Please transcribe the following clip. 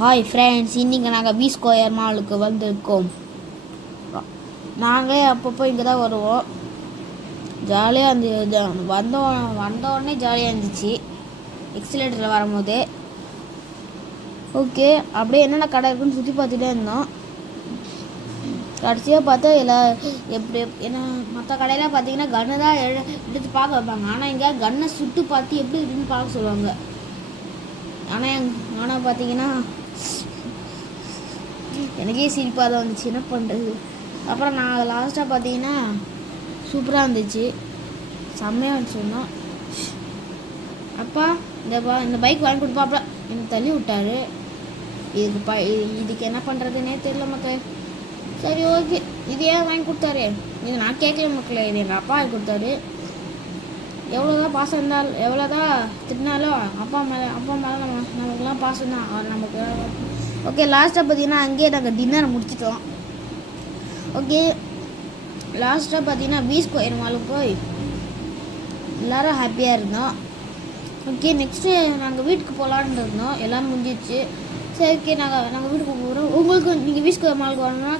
Hi friends, இன்றைக்கி நாங்கள் B square மாலுக்கு வந்திருக்கோம். நாங்களே அப்பப்போ இங்கே தான் வருவோம். ஜாலியாக இருந்து வந்தோடனே ஜாலியாக இருந்துச்சு எக்ஸிலேட்டரில் வரும்போது. ஓகே, அப்படியே என்னென்ன கடை இருக்குன்னு சுற்றி பார்த்துட்டே இருந்தோம். கடைசியாக பார்த்தா எப்படி என்ன மற்ற கடையில் பார்த்தீங்கன்னா கன்று தான் எடுத்து பார்க்க வைப்பாங்க. ஆனால் இங்கே கன்னை சுட்டு பார்த்து எப்படி இருக்குன்னு பார்க்க சொல்லுவாங்க. ஆனால் பார்த்தீங்கன்னா எனக்கே சிரிப்பாக தான் வந்துச்சு, என்ன பண்ணுறது. அப்புறம் நான் லாஸ்ட்டாக பார்த்தீங்கன்னா சூப்பராக இருந்துச்சு, செம்மையாக வச்சுருந்தோம். அப்பா இந்த பைக் வாங்கி கொடுப்பாப்பா எனக்கு தள்ளி விட்டாரு. இதுக்கு என்ன பண்ணுறதுன்னே தெரியல மக்கள். சரி ஓகே, இது ஏன் வாங்கி கொடுத்தாரு, இது நான் கேட்கல மக்களே, இது எங்கள் அப்பா வாங்கி கொடுத்தாரு. எவ்வளோதான் பாசம் இருந்தாலும் எவ்வளோதான் திட்டினாலும் அப்பா மேலே நமக்குலாம் பாசம் தான் அவர் நமக்கு. ஓகே, லாஸ்ட்டாக பார்த்தீங்கன்னா அங்கேயே நாங்கள் டின்னரை முடிச்சிட்டோம். ஓகே, லாஸ்ட்டாக பார்த்தீங்கன்னா பி ஸ்கொயர் மாலுக்கு போய் எல்லோரும் ஹாப்பியாக இருந்தோம். ஓகே, நெக்ஸ்ட்டு நாங்கள் வீட்டுக்கு போகலான்னு இருந்தோம், எல்லாம் முடிஞ்சிச்சு. சரி ஓகே, நாங்கள் வீட்டுக்கு போகிறோம். உங்களுக்கு நீங்கள் பி ஸ்கொயர் மாலுக்கு வரணும்னா